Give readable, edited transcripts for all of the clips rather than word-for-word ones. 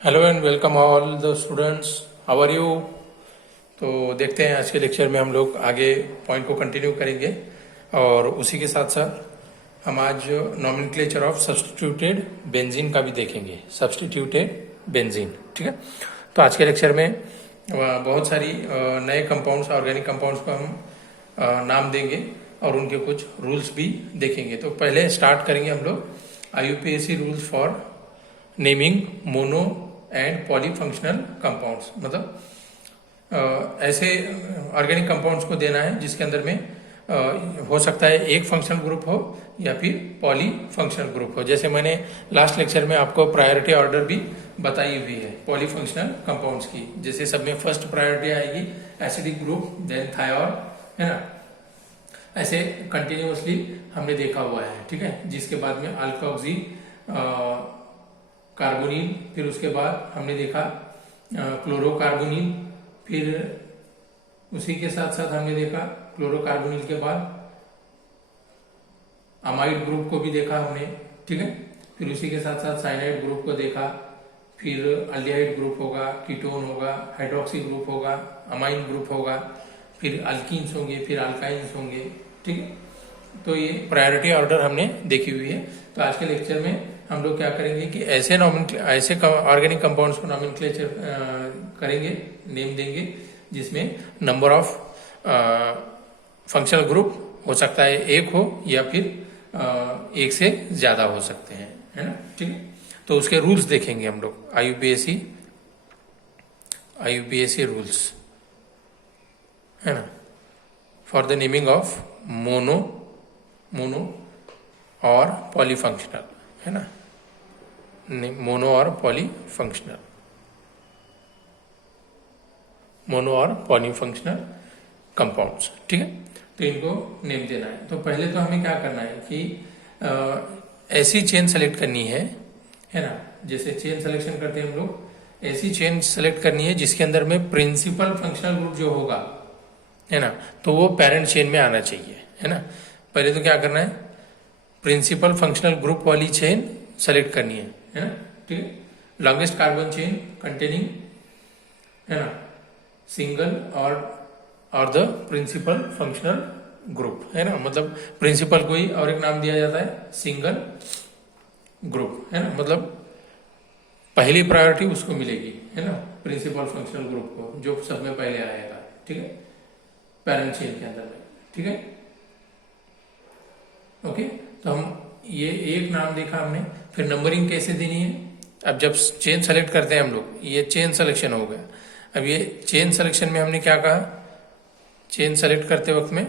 Hello and welcome all the students. How are you. तो देखते हैं आज के लेक्चर में हम लोग आगे पॉइंट को कंटिन्यू करेंगे और उसी के साथ साथ हम आज नॉमेनक्लेचर ऑफ सब्स्टिट्यूटेड बेंजीन का भी देखेंगे। सब्स्टिट्यूटेड बेंजीन, ठीक है। तो आज के लेक्चर में बहुत सारी नए कंपाउंड्स, ऑर्गेनिक कंपाउंड्स को हम नाम देंगे और उनके कुछ रूल्स भी देखेंगे। तो पहले स्टार्ट करेंगे हम लोग IUPAC rules for naming mono and polyfunctional compounds. मतलब ऐसे ऑर्गेनिक कंपाउंड्स को देना है जिसके अंदर में हो सकता है एक फंक्शनल ग्रुप हो या फिर पॉली फंक्शनल ग्रुप हो। जैसे मैंने लास्ट लेक्चर में आपको प्रायोरिटी ऑर्डर भी बताई हुई है पॉली फंक्शनल कंपाउंड्स की। जैसे सब में फर्स्ट प्रायोरिटी आएगी एसिडिक ग्रुप, देन थायोल, है ना। ऐसे कंटिन्यूअसली हमने देखा हुआ है, ठीक है। जिसके बाद में अल्कोक्सी कार्बोनिल, फिर उसके बाद हमने देखा क्लोरोकार्बोनिल, फिर उसी के साथ साथ हमने देखा क्लोरोकार्बोनिल के बाद अमाइड ग्रुप को भी देखा हमने, ठीक है। फिर उसी के साथ साथ साइनाइड ग्रुप को देखा, फिर अल्डिहाइड ग्रुप होगा, कीटोन होगा, हाइड्रोक्सी ग्रुप होगा, अमाइन ग्रुप होगा, फिर अल्कीन्स होंगे, फिर अल्काइंस होंगे, ठीक है। तो ये प्रायोरिटी ऑर्डर हमने देखी हुई है। तो आज के लेक्चर में हम लोग क्या करेंगे कि ऐसे ऑर्गेनिक कंपाउंड्स को नॉमेनक्लेचर करेंगे, नेम देंगे, जिसमें नंबर ऑफ फंक्शनल ग्रुप हो सकता है एक हो या फिर एक से ज्यादा हो सकते हैं, है ना, ठीक है। तो उसके रूल्स देखेंगे हम लोग। IUPAC रूल्स, है ना, for the naming of mono और पॉलीफंक्शनल, है ना, मोनो और पॉलीफंक्शनल, मोनो और पॉलीफंक्शनल कंपाउंड्स, ठीक है। तो इनको नेम देना है। तो पहले तो हमें क्या करना है कि ऐसी चेन सेलेक्ट करनी है ना। जैसे चेन सिलेक्शन करते हैं हम लोग, ऐसी चेन सेलेक्ट करनी है जिसके अंदर में प्रिंसिपल फंक्शनल ग्रुप जो होगा, है ना, तो वो पेरेंट चेन में आना चाहिए, है ना। पहले तो क्या करना है, प्रिंसिपल फंक्शनल ग्रुप वाली चेन सेलेक्ट करनी है ना, ठीक है। लॉन्गेस्ट कार्बन चेन कंटेनिंग, है ना, सिंगल और द प्रिंसिपल फंक्शनल ग्रुप, है ना। मतलब प्रिंसिपल को ही और एक नाम दिया जाता है सिंगल ग्रुप, है ना। मतलब पहली प्रायोरिटी उसको मिलेगी, है ना, प्रिंसिपल फंक्शनल ग्रुप को, जो सब में पहले आएगा, ठीक है, पेरेंट चेन के अंदर में, ठीक है। ओके, तो हम ये एक नाम देखा हमने। फिर नंबरिंग कैसे देनी है। अब जब चेन सेलेक्ट करते हैं हम लोग, ये चेन सिलेक्शन हो गया। अब ये चेन सिलेक्शन में हमने क्या कहा, चेन सेलेक्ट करते वक्त में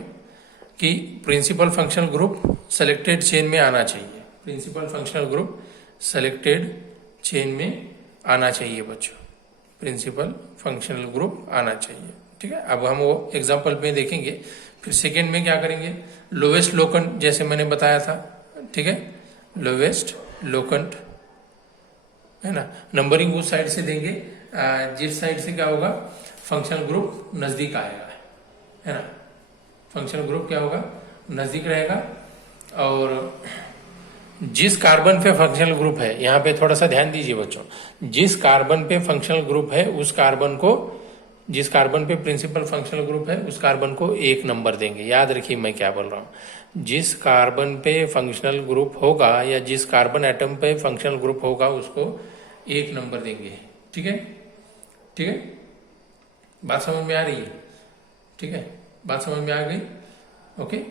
कि principal functional group selected chain में आना चाहिए। Principal functional group selected chain में आना चाहिए बच्चों, प्रिंसिपल फंक्शनल ग्रुप आना चाहिए, ठीक है। अब हम वो एग्जाम्पल में देखेंगे। फिर सेकेंड में क्या करेंगे, लोवेस्ट लोकेंट, जैसे मैंने बताया था, ठीक है, लोवेस्ट लोकेंट, है ना। नंबरिंग उस साइड से देंगे जिस साइड से क्या होगा, फंक्शनल ग्रुप नजदीक आएगा, है ना। फंक्शनल ग्रुप क्या होगा, नजदीक रहेगा। और जिस कार्बन पे फंक्शनल ग्रुप है, यहाँ पे थोड़ा सा ध्यान दीजिए बच्चों, जिस कार्बन पे फंक्शनल ग्रुप है उस कार्बन को, जिस कार्बन पे प्रिंसिपल फंक्शनल ग्रुप है उस कार्बन को एक नंबर देंगे। याद रखिए मैं क्या बोल रहा हूँ, जिस कार्बन पे फंक्शनल ग्रुप होगा या जिस कार्बन एटम पे फंक्शनल ग्रुप होगा उसको एक नंबर देंगे, ठीक है, ठीक है। बात समझ में आ रही है, ठीक है, बात समझ में आ गई। ओके,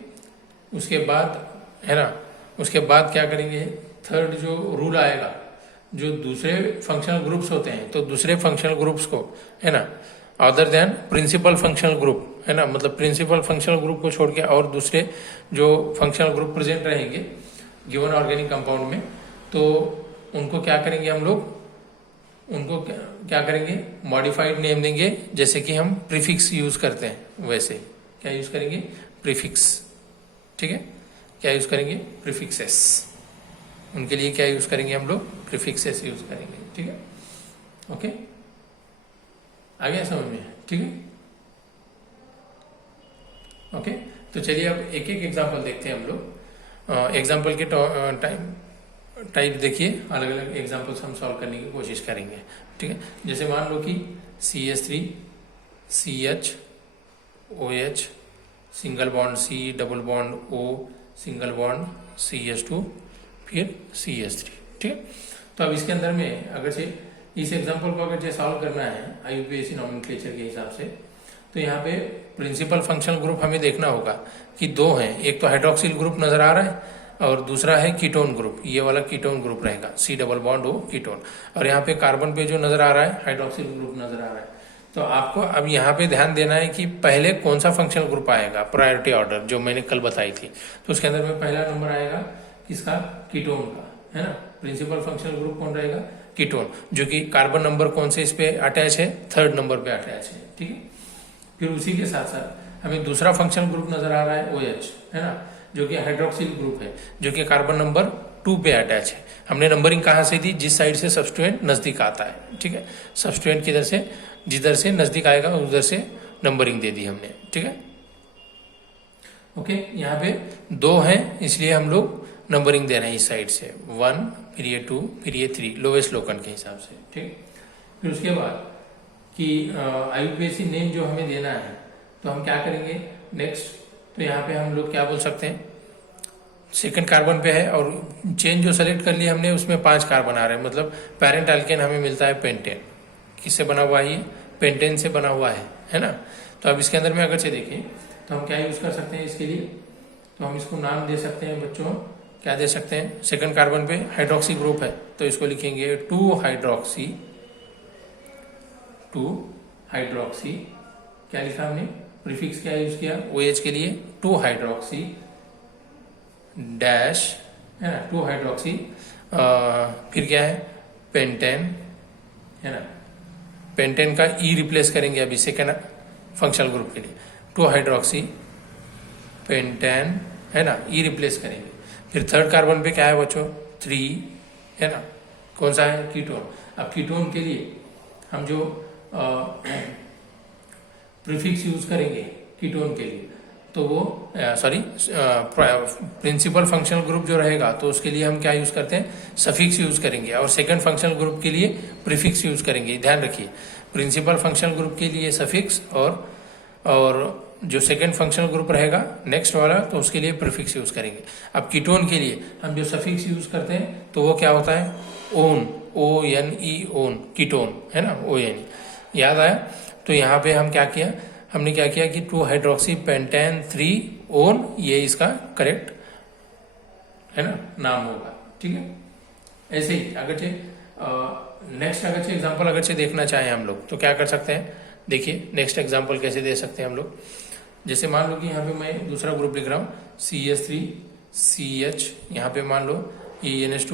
उसके बाद, है ना, उसके बाद क्या करेंगे, थर्ड जो रूल आएगा, जो दूसरे फंक्शनल ग्रुप्स होते हैं, तो दूसरे फंक्शनल ग्रुप्स को, है ना, other than principal functional group, है ना, मतलब प्रिंसिपल फंक्शनल ग्रुप को छोड़ के और दूसरे जो फंक्शनल ग्रुप प्रेजेंट रहेंगे गिवन ऑर्गेनिक कंपाउंड में, तो उनको क्या करेंगे हम लोग, उनको क्या करेंगे, मॉडिफाइड नेम देंगे। जैसे कि हम प्रीफिक्स यूज करते हैं वैसे क्या यूज करेंगे, प्रीफिक्स, ठीक है। क्या यूज करेंगे, प्रीफिक्सेस। उनके लिए क्या यूज करेंगे हम लोग, प्रीफिक्सेस यूज करेंगे, ठीक है। ओके, आ गया समझ में, ठीक है। ओके, तो चलिए अब एक एक एग्जांपल देखते हैं हम लोग। एग्जांपल के टाइम टाइप देखिए, अलग अलग एग्जाम्पल्स हम सॉल्व करने की कोशिश करेंगे। ठीक है, जैसे मान लो कि CH3 CH OH single bond C double bond O single bond CH2 फिर CH3। ठीक है, तो अब इसके अंदर में अगर से इस एग्जाम्पल को अगर सॉल्व करना है IUPAC नॉमेनक्लेचर के हिसाब से, तो यहाँ पे प्रिंसिपल फंक्शनल ग्रुप हमें देखना होगा कि दो हैं, एक तो हाइड्रोक्सिल ग्रुप नजर आ रहा है और दूसरा है कीटोन ग्रुप, ये वाला कीटोन ग्रुप रहेगा C double bond O ketone, और यहाँ पे कार्बन पे जो नजर आ रहा है हाइड्रोक्सिल ग्रुप नजर आ रहा है। तो आपको अब यहाँ पे ध्यान देना है कि पहले कौन सा फंक्शनल ग्रुप आएगा, प्रायोरिटी ऑर्डर जो मैंने कल बताई थी। तो उसके अंदर में पहला नंबर आएगा किसका, कीटोन का, है ना। प्रिंसिपल फंक्शनल ग्रुप कौन रहेगा, कीटोन, जो कि कार्बन नंबर कौन से इस पे अटैच है, थर्ड नंबर पे अटैच है। ठीक है, फिर उसी के साथ साथ हमें दूसरा फंक्शनल ग्रुप नजर आ रहा है OH, है ना, जो कि हाइड्रोक्सिल ग्रुप है, जो कि कार्बन नंबर 2 पे अटैच है। हमने नंबरिंग कहाँ से दी, जिस साइड से सब्सटीट्यूएंट नजदीक आता है। ठीक है, सब्सटीट्यूएंट किधर से, जिधर से नजदीक आएगा उधर से नंबरिंग दे दी हमने। ठीक है, ओके, यहाँ पे 2 हैं इसलिए हम लोग नंबरिंग दे रहे हैं इस साइड से 1 फिर ये 2 फिर ये 3 लोवेस्ट लोकन के हिसाब से। ठीक, फिर उसके बाद कि IUPAC नेम जो हमें देना है, तो हम क्या करेंगे नेक्स्ट, तो यहाँ पे हम लोग क्या बोल सकते हैं, सेकंड कार्बन पे है और चेन जो सेलेक्ट कर लिया हमने उसमें 5 कार्बन आ रहे हैं, मतलब पेरेंट अल्केन हमें मिलता है पेंटेन। किससे बना हुआ है, ये पेंटेन से बना हुआ है ना। तो अब इसके अंदर में अगर से देखें तो हम क्या यूज कर सकते हैं इसके लिए, तो हम इसको नाम दे सकते हैं बच्चों, क्या दे सकते हैं, सेकंड कार्बन पे हाइड्रोक्सी ग्रुप है तो इसको लिखेंगे 2 हाइड्रोक्सी, क्या लिखा हमने, प्रीफिक्स क्या यूज किया OH के लिए 2 हाइड्रोक्सी डैश, है ना, 2 हाइड्रोक्सी, फिर क्या है पेंटेन, है ना, पेंटेन का E रिप्लेस करेंगे अभी सेकेंड फंक्शनल ग्रुप के लिए, 2 हाइड्रोक्सी पेंटेन, है ना, E रिप्लेस करेंगे। फिर थर्ड कार्बन पे क्या है बच्चों 3, है ना, कौन सा है कीटोन। अब कीटोन के लिए हम जो प्रीफिक्स यूज करेंगे कीटोन के लिए, तो वो प्रिंसिपल फंक्शनल ग्रुप जो रहेगा तो उसके लिए हम क्या यूज करते हैं, सफिक्स यूज करेंगे, और सेकंड फंक्शनल ग्रुप के लिए प्रीफिक्स यूज करेंगे। ध्यान रखिए, प्रिंसिपल फंक्शनल ग्रुप के लिए सफिक्स और जो सेकंड फंक्शनल ग्रुप रहेगा नेक्स्ट वाला तो उसके लिए प्रीफिक्स यूज करेंगे। अब कीटोन के लिए हम जो सफिक्स यूज करते हैं तो वो क्या होता है ओन, ONE ओन, कीटोन, है ना, ON, याद आया। तो यहाँ पे हम क्या किया, हमने क्या किया कि 2 हाइड्रोक्सी पेंटेन 3 ओन, ये इसका करेक्ट, है ना, नाम होगा। ठीक है, ऐसे ही अगर नेक्स्ट अगर एग्जाम्पल अगर देखना चाहें हम लोग तो क्या कर सकते हैं, देखिए नेक्स्ट एग्जाम्पल कैसे दे सकते हैं हम लोग। जैसे मान लो कि यहाँ पे मैं दूसरा ग्रुप लिख रहा हूँ CH3 CH, यहाँ पे मान लो ये NH2,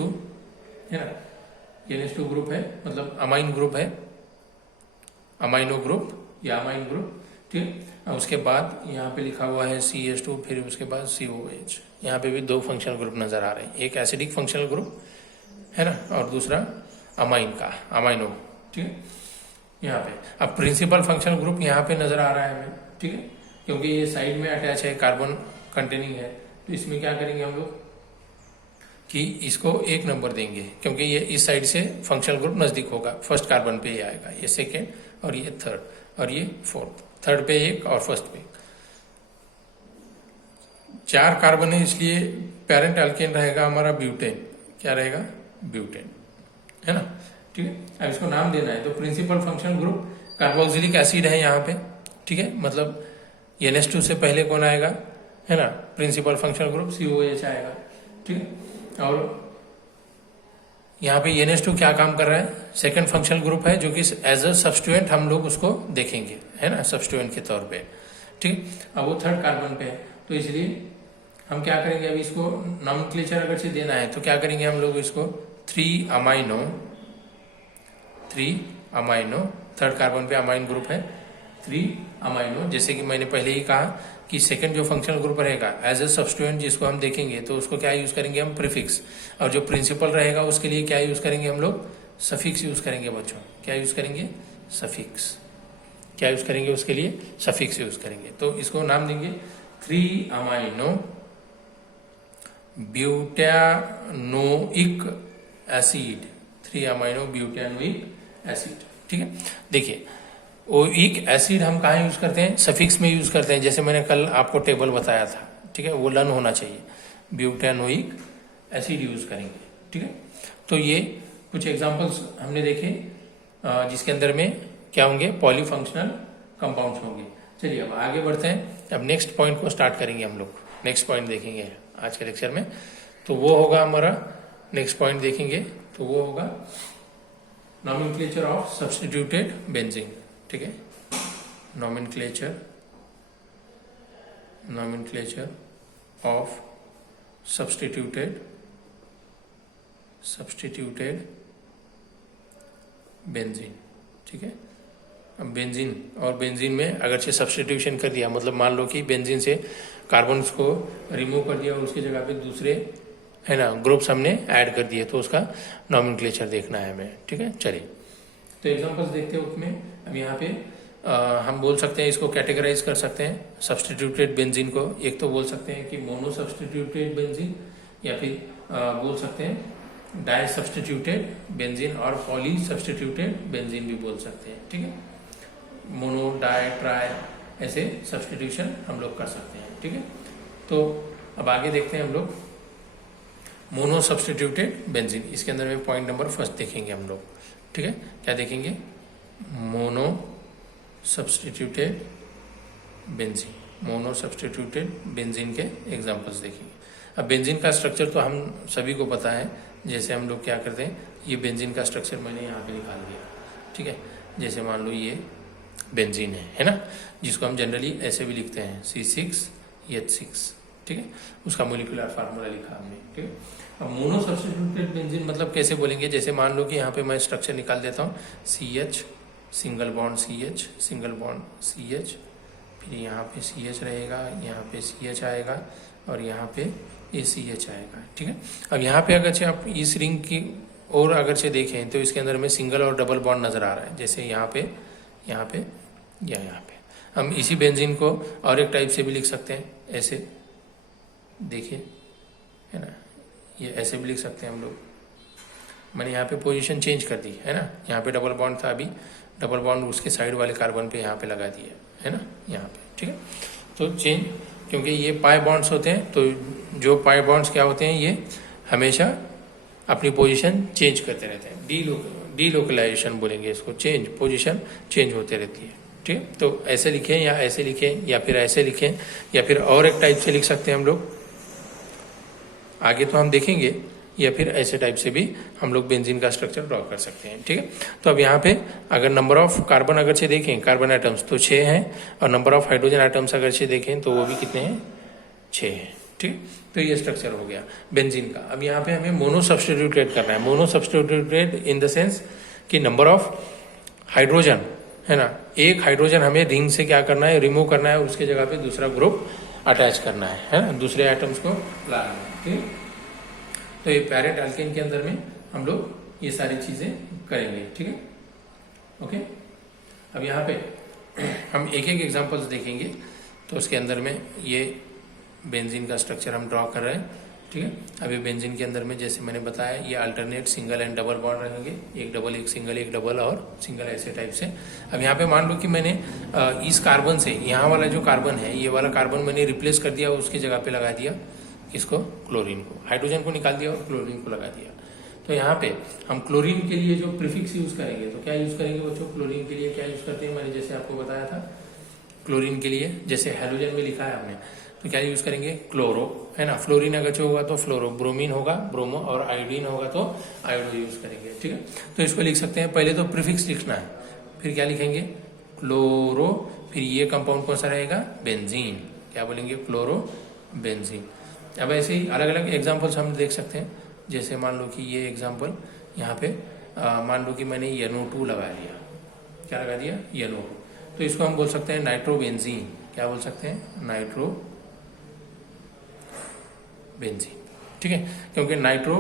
है ना, NH2 ग्रुप है, मतलब अमाइन ग्रुप है, अमाइनो ग्रुप या अमाइन ग्रुप। ठीक, और उसके बाद यहाँ पे लिखा हुआ है CH2, फिर उसके बाद COH। यहाँ पे भी 2 फंक्शनल ग्रुप नजर आ रहे हैं, एक एसिडिक फंक्शनल ग्रुप है ना, और दूसरा अमाइन का, अमाइनो। ठीक है, यहाँ पे अब प्रिंसिपल फंक्शनल ग्रुप यहाँ पे नजर आ रहा है हमें। ठीक है, क्योंकि ये साइड में अटैच है, कार्बन कंटेनिंग है, तो इसमें क्या करेंगे हम लोग कि इसको 1 नंबर देंगे, क्योंकि ये इस साइड से फंक्शनल ग्रुप नजदीक होगा, फर्स्ट कार्बन पे ये आएगा, ये सेकेंड और ये थर्ड और ये फोर्थ, थर्ड पे 1 और फर्स्ट पे 4 कार्बन है, इसलिए पेरेंट अल्केन रहेगा हमारा ब्यूटेन। क्या रहेगा, ब्यूटेन, है ना। ठीक है, अब इसको नाम देना है, तो principal functional group carboxylic acid है यहाँ पे। ठीक है, मतलब NH2 से पहले कौन आएगा, है ना, प्रिंसिपल फंक्शनल ग्रुप COH आएगा। ठीक है, और यहाँ पे NH2 क्या काम कर रहा है, सेकंड फंक्शनल ग्रुप है, जो कि एज अ सब्स्टिट्यूएंट हम लोग उसको देखेंगे, है ना, सब्स्टिट्यूएंट के तौर पे। ठीक, अब वो थर्ड कार्बन पे है, तो इसलिए हम क्या करेंगे, अभी इसको नॉमेनक्लेचर अगर से देना है तो क्या करेंगे हम लोग, इसको 3 अमाइनो, थर्ड कार्बन पे अमाइन ग्रुप है, 3 अमाइनो। जैसे कि मैंने पहले ही कहा कि सेकंड जो फंक्शनल ग्रुप रहेगा एज ए सब्स्टिट्यूएंट जिसको हम देखेंगे तो उसको क्या यूज करेंगे हम, प्रीफिक्स, और जो प्रिंसिपल रहेगा उसके लिए क्या यूज करेंगे हम लोग, सफिक्स यूज करेंगे बच्चों। क्या यूज करेंगे, सफिक्स, क्या यूज करेंगे उसके लिए, सफिक्स यूज करेंगे। तो इसको नाम देंगे 3 amino butanoic acid, 3 amino butanoic acid. ठीक है, देखिए ओइक एसिड हम कहाँ यूज करते हैं, सफिक्स में यूज करते हैं, जैसे मैंने कल आपको टेबल बताया था। ठीक है, वो लन होना चाहिए, ब्यूटेनोइक एसिड यूज करेंगे। ठीक है, तो ये कुछ एग्जांपल्स हमने देखे जिसके अंदर में क्या होंगे, पॉलीफंक्शनल कंपाउंड्स होंगे। चलिए अब आगे बढ़ते हैं, अब नेक्स्ट पॉइंट को स्टार्ट करेंगे हम लोग। नेक्स्ट पॉइंट देखेंगे आज के लेक्चर में, तो वो होगा हमारा नेक्स्ट पॉइंट देखेंगे, तो वो होगा नॉमेनक्लेचर ऑफ सब्स्टिट्यूटेड बेंजीन। ठीक है, नॉमेनक्लेचर ऑफ सब्स्टिट्यूटेड बेंजीन। ठीक है, अब बेंजीन और बेंजीन में अगर से सब्स्टिट्यूशन कर दिया, मतलब मान लो कि बेंजीन से कार्बन्स को रिमूव कर दिया और उसकी जगह पे दूसरे है ना ग्रुप्स हमने ऐड कर दिए, तो उसका नॉमेनक्लेचर देखना है हमें। ठीक है, चलिए तो एग्जांपल्स देखते हैं उसमें। अब यहाँ पे हम बोल सकते हैं, इसको कैटेगराइज कर सकते हैं सब्स्टिट्यूटेड बेंजीन को। एक तो बोल सकते हैं कि मोनो सब्स्टिट्यूटेड बेंजीन, या फिर बोल सकते हैं डाई सब्स्टिट्यूटेड बेंजीन और पॉली सब्स्टिट्यूटेड बेंजीन भी बोल सकते हैं। ठीक है, मोनो, डाई, ट्राई ऐसे सब्स्टिट्यूशन हम लोग कर सकते हैं। ठीक है, तो अब आगे देखते हैं हम लोग मोनो सब्स्टिट्यूटेड बेंजीन। इसके अंदर में पॉइंट नंबर फर्स्ट देखेंगे हम लोग। ठीक है, क्या देखेंगे, mono substituted benzene. Mono substituted benzene के एग्जांपल्स देखेंगे। अब बेंजीन का स्ट्रक्चर तो हम सभी को पता है, जैसे हम लोग क्या करते हैं, ये बेंजीन का स्ट्रक्चर मैंने यहाँ पे निकाल दिया। ठीक है, जैसे मान लो ये बेंजीन है ना, जिसको हम जनरली ऐसे भी लिखते हैं C6H6। ठीक है, उसका मोलिकुलर फार्मूला लिखा हमने। ठीक है, अब मोनो सब्स्टिट्यूटेड बेंजीन मतलब कैसे बोलेंगे, जैसे मान लो कि यहाँ पे मैं स्ट्रक्चर निकाल देता हूँ, CH single bond CH single bond CH, फिर यहाँ पे CH रहेगा, यहाँ पे CH आएगा और यहाँ पे ACH आएगा। ठीक है, अब यहाँ पे अगर आप इस रिंग की और अगर से देखें तो इसके अंदर में सिंगल और डबल बॉन्ड नजर आ रहा है, जैसे यहाँ पे या यहाँ पे। हम इसी बेंजीन को और एक टाइप से भी लिख सकते हैं, ऐसे देखिए है ना, ये ऐसे भी लिख सकते हैं हम लोग। मैंने यहाँ पे पोजीशन चेंज कर दी है ना, यहाँ पे डबल बॉन्ड था, अभी डबल बॉन्ड उसके साइड वाले कार्बन पे यहाँ पे लगा दिया है ना, यहाँ पे। ठीक है, तो चेंज, क्योंकि ये पाई बॉन्ड्स होते हैं, तो जो पाई बॉन्ड्स क्या होते हैं, ये हमेशा अपनी पोजीशन चेंज करते रहते हैं। डीलोकलाइजेशन बोलेंगे इसको, चेंज, पोजीशन चेंज होते रहती है। ठीक है, तो ऐसे लिखें या ऐसे लिखें या फिर ऐसे लिखें या फिर और एक टाइप से लिख सकते हैं हम लोग, आगे तो हम देखेंगे, या फिर ऐसे टाइप से भी हम लोग बेंजीन का स्ट्रक्चर ड्रॉ कर सकते हैं। ठीक है, तो अब यहाँ पे अगर नंबर ऑफ कार्बन अगर से देखें, कार्बन आइटम्स तो 6 हैं, और नंबर ऑफ हाइड्रोजन आइटम्स अगर से देखें तो वो भी कितने हैं, 6 हैं। ठीक, तो ये स्ट्रक्चर हो गया बेंजीन का। अब यहाँ पे हमें मोनो सब्स्टिट्यूटेड करना है। Mono substituted in the sense कि नंबर ऑफ हाइड्रोजन है ना, एक हाइड्रोजन हमें रिंग से क्या करना है, रिमूव करना है और उसके जगह पे दूसरा ग्रुप अटैच करना है ना, दूसरे आइटम्स को लाना है। ठीक, तो ये पैरेंट अल्केन के अंदर में हम लोग ये सारी चीजें करेंगे। ठीक है, ओके। अब यहाँ पे हम एक एक एग्जांपल्स देखेंगे, तो उसके अंदर में ये बेंजीन का स्ट्रक्चर हम ड्रॉ कर रहे हैं। ठीक है, अभी बेंजीन के अंदर में जैसे मैंने बताया, ये alternate single and double bond रहेंगे, एक डबल एक सिंगल, एक डबल और सिंगल, ऐसे टाइप से। अब यहाँ पे मान लो कि मैंने इस कार्बन से, यहाँ वाला जो कार्बन है, ये वाला कार्बन मैंने रिप्लेस कर दिया, उसकी जगह पे लगा दिया इसको, क्लोरीन को, हाइड्रोजन को निकाल दिया और क्लोरीन को लगा दिया। तो यहाँ पे हम क्लोरीन के लिए जो प्रीफिक्स यूज करेंगे, तो क्या यूज करेंगे बच्चों, क्लोरीन के लिए क्या यूज करते हैं, मैंने जैसे आपको बताया था, क्लोरीन के लिए जैसे हेलोजन में लिखा है हमने, तो क्या यूज करेंगे, क्लोरो है ना, फ्लोरीन अगर जो होगा तो फ्लोरो, ब्रोमीन होगा ब्रोमो, और आयोडीन होगा तो आयोडो यूज करेंगे। ठीक है, तो इसको लिख सकते हैं, पहले तो प्रीफिक्स लिखना है, फिर क्या लिखेंगे, क्लोरो, फिर ये कंपाउंड कौन सा रहेगा, बेंजीन, क्या बोलेंगे, क्लोरो बेंजीन। अब ऐसे ही अलग अलग एग्जाम्पल्स हम देख सकते हैं, जैसे मान लो कि ये एग्जाम्पल यहाँ पे मान लो कि मैंने NO2 लगा लिया, क्या लगा दिया, NO2, तो इसको हम बोल सकते हैं नाइट्रोबेंजीन। क्या बोल सकते हैं, नाइट्रोबेंजीन। ठीक है, क्योंकि नाइट्रो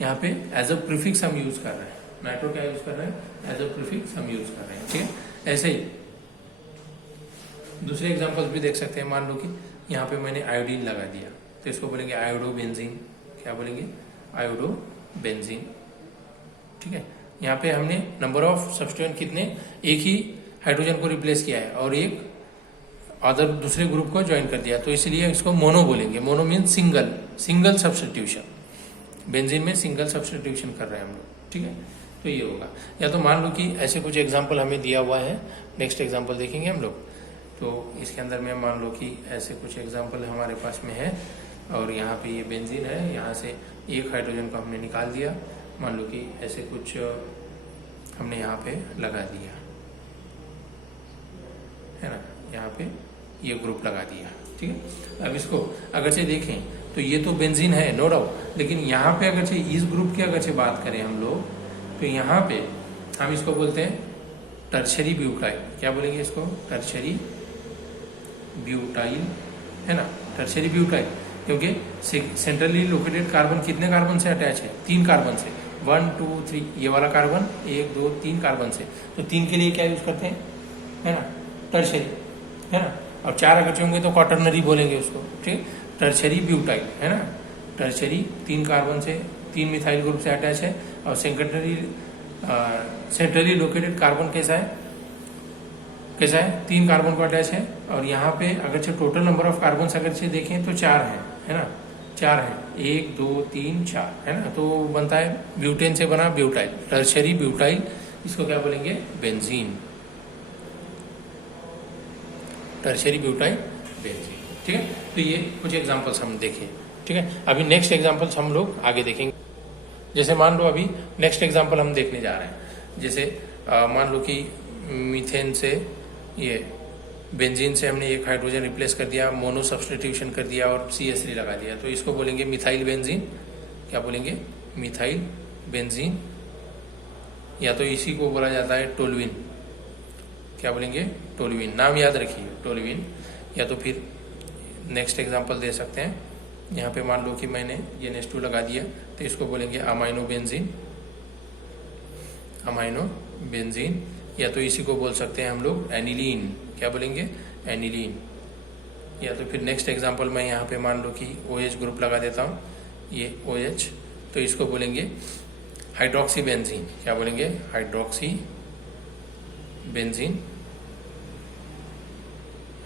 यहाँ पे एज अ प्रीफिक्स हम यूज कर रहे हैं, नाइट्रो क्या यूज कर रहे हैं, एज अ प्रीफिक्स हम यूज कर रहे हैं। ठीक है, ऐसे ही दूसरे एग्जाम्पल्स भी देख सकते हैं, मान लो कि यहाँ पे मैंने आयोडीन लगा दिया, तो इसको बोलेंगे आयोडोबेंजीन। क्या बोलेंगे, आयोडोबेंजीन। ठीक है। यहाँ पे हमने नंबर ऑफ सब्स्टिट्यूएंट कितने, एक ही हाइड्रोजन को रिप्लेस किया है और एक अदर दूसरे ग्रुप को ज्वाइन कर दिया, तो इसलिए इसको मोनो बोलेंगे। Mono mean single substitution, benzene में सिंगल सब्स्टिट्यूशन कर रहे हैं हम लोग, ठीक है। तो ये होगा। या तो मान लो कि ऐसे कुछ एग्जाम्पल हमें दिया हुआ है, नेक्स्ट एग्जाम्पल देखेंगे हम लोग। तो इसके अंदर में मान लो कि ऐसे कुछ एग्जाम्पल हमारे पास में है और यहाँ पे ये बेंजीन है, यहाँ से एक हाइड्रोजन को हमने निकाल दिया, मान लो कि ऐसे कुछ हमने यहाँ पे लगा दिया है ना, यहाँ पे ये ग्रुप लगा दिया, ठीक है। अब इसको अगर से देखें तो ये तो बेंजीन है नो डाउट, लेकिन यहाँ पे अगर से इस ग्रुप की अगर से बात करें हम लोग, तो यहाँ पे हम इसको बोलते हैं टर्शरी ब्यूटाइल। क्या बोलेंगे इसको? टर्शरी ब्यूटाइल, है ना, टर्शरी ब्यूटाइल। क्योंकि सेंट्रली लोकेटेड कार्बन कितने कार्बन से अटैच है? 3 कार्बन से, 1 2 3, ये वाला कार्बन 1 2 3 कार्बन से, तो 3 के लिए क्या यूज करते हैं, है ना, टर्शरी, है ना। और 4 अगर होंगे तो क्वाटरनरी बोलेंगे उसको, ठीक। टर्शरी ब्यूटाइल, है ना, टर्शरी 3 कार्बन से, 3 मिथाइल ग्रुप से अटैच है। और सेंट्रली लोकेटेड कार्बन कैसा है? 3 कार्बन को अटैच है। और यहाँ पे अगर से टोटल नंबर ऑफ कार्बन अगर से देखें तो 4 है ना, 4 है, 1 2 3 4, है ना। तो बनता है ब्यूटेन से बना ब्यूटाइल, टर्शरी ब्यूटाइल, इसको क्या बोलेंगे? बेंजीन, टर्शरी ब्यूटाइल बेंजीन, ठीक है। तो ये कुछ एग्जांपल्स हम देखें, ठीक है। अभी नेक्स्ट एग्जांपल्स हम लोग आगे देखेंगे। जैसे मान लो अभी नेक्स्ट एग्जांपल हम देखने जा रहे हैं। जैसे मान लो कि मीथेन से, ये बेंजीन से हमने एक हाइड्रोजन रिप्लेस कर दिया, मोनो सब्स्टिट्यूशन कर दिया और CH3 लगा दिया, तो इसको बोलेंगे मिथाइल बेंजीन। क्या बोलेंगे? Methyl benzene. या तो इसी को बोला जाता है टोल्यूइन। क्या बोलेंगे? टोल्यूइन, नाम याद रखिए, टोल्यूइन। या तो फिर नेक्स्ट एग्जांपल दे सकते हैं, यहाँ पे मान लो कि मैंने ये NH2 लगा दिया, तो इसको बोलेंगे अमाइनो बेंजीन, अमाइनो बेंजीन। या तो इसी को बोल सकते हैं हम लोग एनिलीन। क्या बोलेंगे? एनिलीन। या तो फिर नेक्स्ट एग्जांपल मैं यहाँ पे मान लो कि OH ग्रुप लगा देता हूँ, ये OH, तो इसको बोलेंगे हाइड्रोक्सी बेंजीन। क्या बोलेंगे? Hydroxy benzene,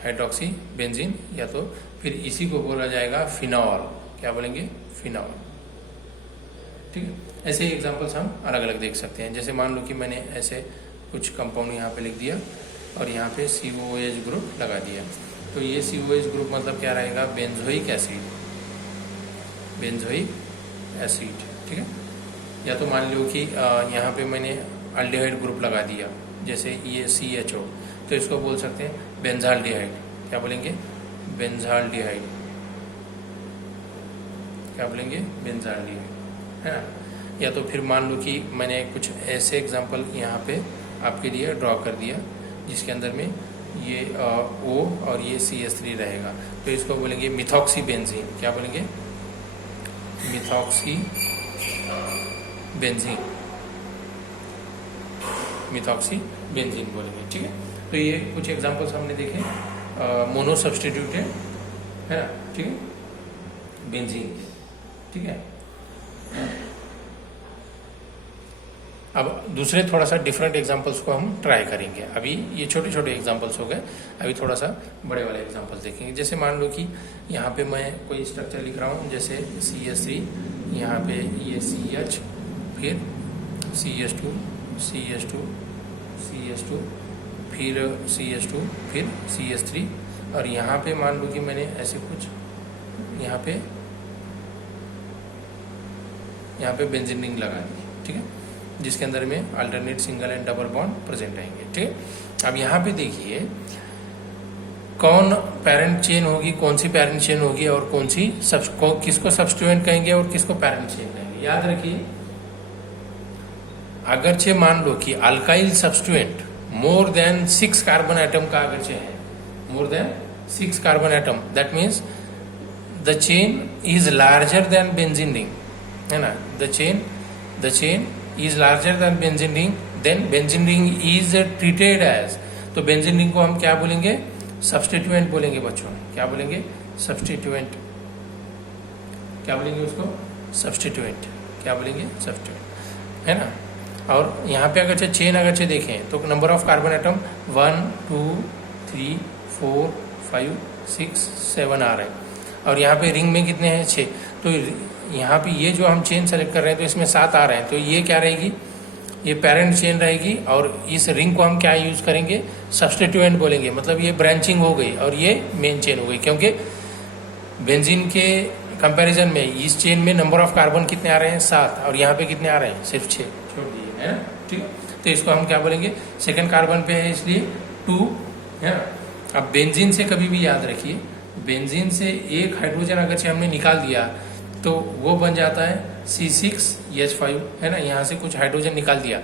hydroxy benzene. या तो फिर इसी को बोला जाएगा फिनॉल। क्या बोलेंगे? फिनॉल, ठीक है। ऐसे एग्जांपल्स हम अलग अलग देख सकते हैं। जैसे मान लो कि मैंने ऐसे कुछ कंपाउंड यहाँ पे लिख दिया और यहाँ पे COOH ग्रुप लगा दिया, तो ये COOH ग्रुप मतलब क्या रहेगा? बेंजोइक एसिड, बेंजोइक एसिड, ठीक है। या तो मान लो कि यहाँ पे मैंने अल्डिहाइड ग्रुप लगा दिया, जैसे ये CHO, तो इसको बोल सकते हैं बेंजाल्डिहाइड। क्या बोलेंगे? बेंजाल्डिहाइड। क्या बोलेंगे? बेंजाल्डिहाइड, है ना। या तो फिर मान लो कि मैंने कुछ ऐसे एग्जांपल यहाँ पे आपके लिए ड्रॉ कर दिया, जिसके अंदर में ये O और ये CH3 रहेगा, तो इसको बोलेंगे मिथॉक्सी बेंजीन। क्या बोलेंगे? मिथॉक्सी बेंजीन, मिथॉक्सी बेंजीन बोलेंगे, ठीक है। तो ये कुछ एग्जांपल्स हमने देखे मोनो सब्स्टिट्यूटेड, है ना, ठीक है, बेंजीन के, ठीक है। अब दूसरे थोड़ा सा डिफरेंट एग्जांपल्स को हम ट्राई करेंगे। अभी ये छोटे छोटे एग्जांपल्स हो गए, अभी थोड़ा सा बड़े वाले एग्जांपल्स देखेंगे। जैसे मान लो कि यहाँ पे मैं कोई स्ट्रक्चर लिख रहा हूँ, जैसे CH3, यहाँ पे ये CH, फिर CH2, CH2, CH2, फिर CH2, फिर CH3, और यहाँ पे मान लो कि मैंने ऐसे कुछ यहाँ पे बेंजीन रिंग लगा दी, ठीक है, जिसके अंदर में alternate single and double bond present आएंगे, ठीक है। अब यहाँ पे देखिए कौन पेरेंट चेन होगी, कौन सी पेरेंट चेन होगी और कौन सी किसको सब्स्टिट्यूएंट कहेंगे और किसको पेरेंट चेन कहेंगे। याद रखिए, अगरचे मान लो कि alkyl substituent more than 6 carbon atom का अगरचे है, more than 6 carbon atom, that means the chain is larger than benzene ring, है ना। The chain is larger than benzene ring, then benzene ring is treated as, तो benzene ring को हम क्या बोलेंगे? सब्स्टिट्यूएंट बोलेंगे बच्चों। क्या बोलेंगे? सब्स्टिट्यूएंट। क्या बोलेंगे उसको? सब्स्टिट्यूएंट। क्या बोलेंगे? सब्स्टिट्यूएंट, है ना। और यहाँ पे अगर चेन अगर देखें तो नंबर ऑफ कार्बन एटम 1 2 3 4 5 6 7 आ रहे हैं, और यहाँ पे रिंग में कितने हैं 6। तो यहाँ पे ये जो हम चेन सेलेक्ट कर रहे हैं तो इसमें 7 आ रहे हैं, तो ये क्या रहेगी, ये पेरेंट चेन रहेगी। और इस रिंग को हम क्या यूज करेंगे, सब्सटीट्यूएंट बोलेंगे, मतलब ये ब्रांचिंग हो गई और ये मेन चेन हो गई, क्योंकि बेंजीन के कंपैरिजन में इस चेन में नंबर ऑफ कार्बन कितने आ रहे हैं 7, और यहाँ पे कितने आ रहे हैं सिर्फ 6, छोड़ दिए है ना, ठीक है। तो इसको हम क्या बोलेंगे, सेकंड कार्बन पे है इसलिए 2 है ना। अब बेंजीन से कभी भी याद रखिए, बेंजीन से एक हाइड्रोजन अगर से हमने निकाल दिया तो वो बन जाता है C6H5 है ना, यहाँ से कुछ हाइड्रोजन निकाल दिया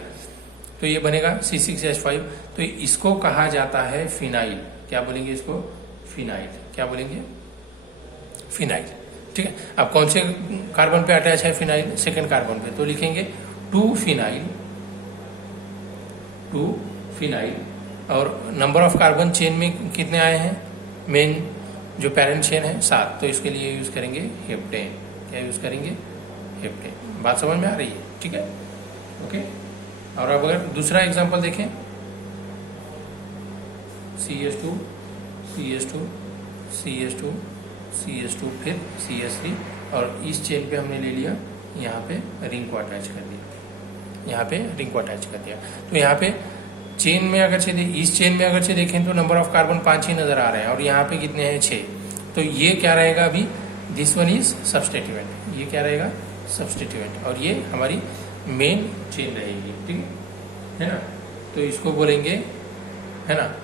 तो ये बनेगा C6H5। तो इसको कहा जाता है फिनाइल। क्या बोलेंगे इसको, फिनाइल। क्या बोलेंगे, फिनाइल, ठीक है। अब कौन से कार्बन पे अटैच है फिनाइल, सेकंड कार्बन पे, तो लिखेंगे 2 फिनाइल। और नंबर ऑफ कार्बन चेन में कितने आए हैं, मेन जो पेरेंट चेन है 7, तो इसके लिए यूज करेंगे हेप्टेन। क्या यूज करेंगे, हेप्टेन। बात समझ में आ रही है, ठीक है, ओके। और अब अगर दूसरा एग्जांपल देखें, CH2 CH2 CH2 CH2 फिर CH3, और इस चेन पे हमने ले लिया, यहाँ पे रिंग को अटैच कर दिया, यहाँ पे रिंग को अटैच कर दिया। तो यहाँ पे चेन में अगर इस चेन में अगर देखें तो नंबर ऑफ कार्बन 5 ही नजर आ रहे हैं, और यहाँ पे कितने हैं 6। तो ये क्या रहेगा, अभी दिस वन इज सब्सटीट्यूएंट, ये क्या रहेगा, सब्सटीट्यूएंट, और ये हमारी मेन चेन रहेगी, ठीक है ना। तो इसको बोलेंगे है ना,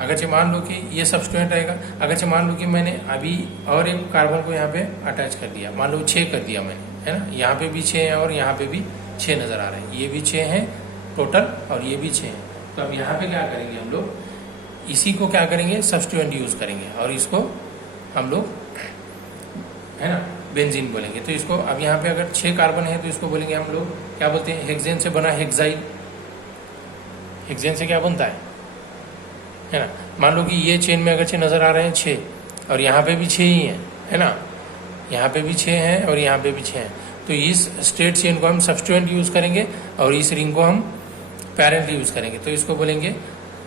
अगर मान लो कि ये सब्सटीट्यूएंट रहेगा। अगर मान लो कि मैंने अभी और एक कार्बन को यहाँ पे अटैच कर दिया, मान लो 6 कर दिया मैंने, है ना, यहाँ पे भी 6 है और यहाँ पे भी 6 नजर आ रहे हैं, ये भी 6 हैं टोटल और ये भी 6 हैं। तो अब यहाँ पे क्या करेंगे हम लोग, इसी को क्या करेंगे, सब्सटीट्यूएंट यूज करेंगे, और इसको हम लोग है ना बेंजीन बोलेंगे। तो इसको अब यहाँ पे अगर 6 कार्बन है तो इसको बोलेंगे हम लोग, क्या बोलते हैं, हेक्सेन से बना हेक्साइल। हेक्सेन से क्या बनता है ना। मान लो कि ये चेन में अगर नजर आ रहे हैं 6, और यहाँ पे भी 6 ही है ना, यहाँ पे भी 6 हैं और यहाँ पे भी 6 हैं। तो इस स्ट्रेट चेन को हम सब्सटीट्यूएंट यूज करेंगे और इस रिंग को हम पेरेंट यूज करेंगे। तो इसको बोलेंगे,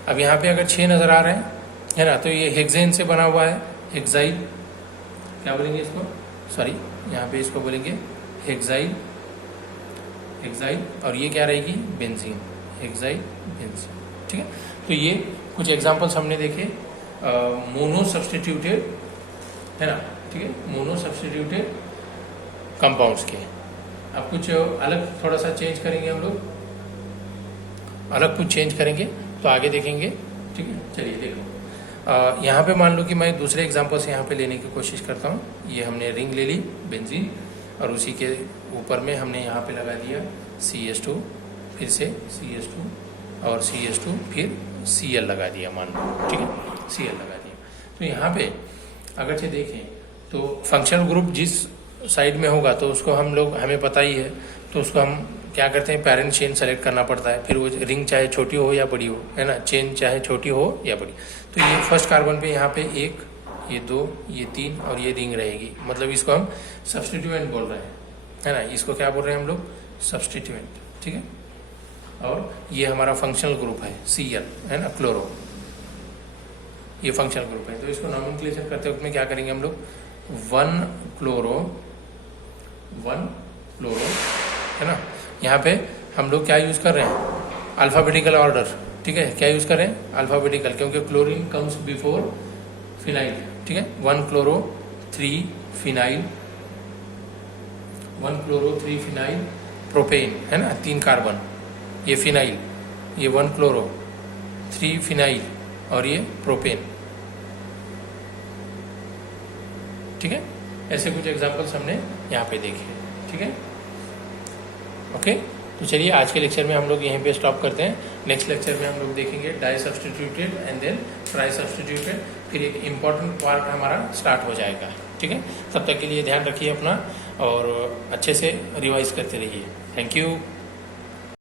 अब यहाँ पे अगर 6 नजर आ रहे हैं है ना, तो ये हेक्सेन से बना हुआ है हेक्साइल। क्या बोलेंगे इसको, सॉरी यहाँ पे इसको बोलेंगे हेक्साइल, हेक्साइल, और ये क्या रहेगी, बेंजीन, हेक्साइल बेंजीन, ठीक है। तो ये कुछ एग्जांपल्स हमने देखे मोनो सब्सटीट्यूटेड है ना, ठीक है, मोनो सब्सटीट्यूटेड कंपाउंड्स के। अब कुछ अलग थोड़ा सा चेंज करेंगे हम लोग, अलग कुछ चेंज करेंगे तो आगे देखेंगे, ठीक है। चलिए देखो, यहाँ पे मान लो कि मैं दूसरे एग्जांपल से यहाँ पे लेने की कोशिश करता हूँ। ये हमने रिंग ले ली बेंजीन, और उसी के ऊपर में हमने यहाँ पे लगा दिया CH2, फिर से CH2 और CH2, फिर Cl लगा दिया, मान लो, ठीक है, Cl लगा दिया। तो यहाँ पे अगर से देखें तो फंक्शनल ग्रुप जिस साइड में होगा तो उसको हम लोग, हमें पता ही है, तो उसको हम क्या करते हैं, पेरेंट चेन सेलेक्ट करना पड़ता है। फिर वो रिंग चाहे छोटी हो या बड़ी हो, है ना, चेन चाहे छोटी हो या बड़ी। तो ये फर्स्ट कार्बन पे यहाँ पे 1, ये 2, ये 3 और ये रिंग रहेगी, मतलब इसको हम सब्सटीट्यूएंट बोल रहे हैं, है ना, इसको क्या बोल रहे हैं हम लोग, सब्सटीट्यूएंट, ठीक है। और ये हमारा फंक्शनल ग्रुप है Cl, है ना, क्लोरो, ये फंक्शनल ग्रुप है। तो इसको नॉमेनक्लेचर करते वक्त में क्या करेंगे हम लोग, 1 क्लोरो है ना। यहाँ पे हम लोग क्या यूज कर रहे हैं, अल्फाबेटिकल ऑर्डर, ठीक है। क्या यूज कर रहे हैं, अल्फाबेटिकल, क्योंकि क्लोरीन कम्स बिफोर फिनाइल, ठीक है। 1 chloro 3 phenyl, 1 chloro 3 phenyl propane, है ना, 3 कार्बन, ये फिनाइल, ये 1 क्लोरो 3 फिनाइल और ये प्रोपेन, ठीक है। ऐसे कुछ एग्जांपल्स हमने यहाँ पे देखे, ठीक है, ओके। तो चलिए आज के लेक्चर में हम लोग यहीं पे स्टॉप करते हैं। नेक्स्ट लेक्चर में हम लोग देखेंगे di substituted and then tri substituted, फिर एक इम्पॉर्टेंट पार्ट हमारा स्टार्ट हो जाएगा, ठीक है। तब तक के लिए ध्यान रखिए अपना और अच्छे से रिवाइज करते रहिए। Thank you.